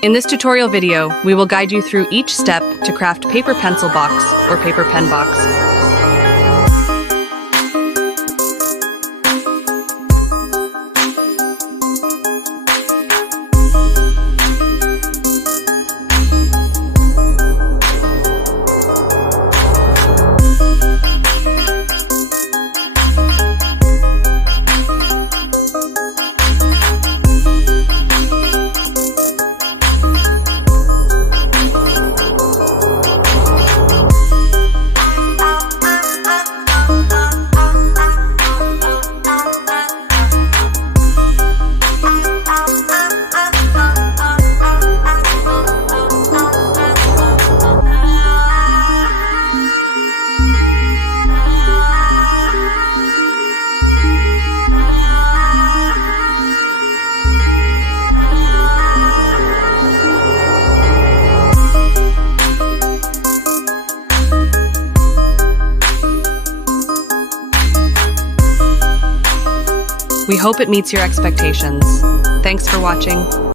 In this tutorial video, we will guide you through each step to craft paper pencil box or paper pen box. We hope it meets your expectations. Thanks for watching.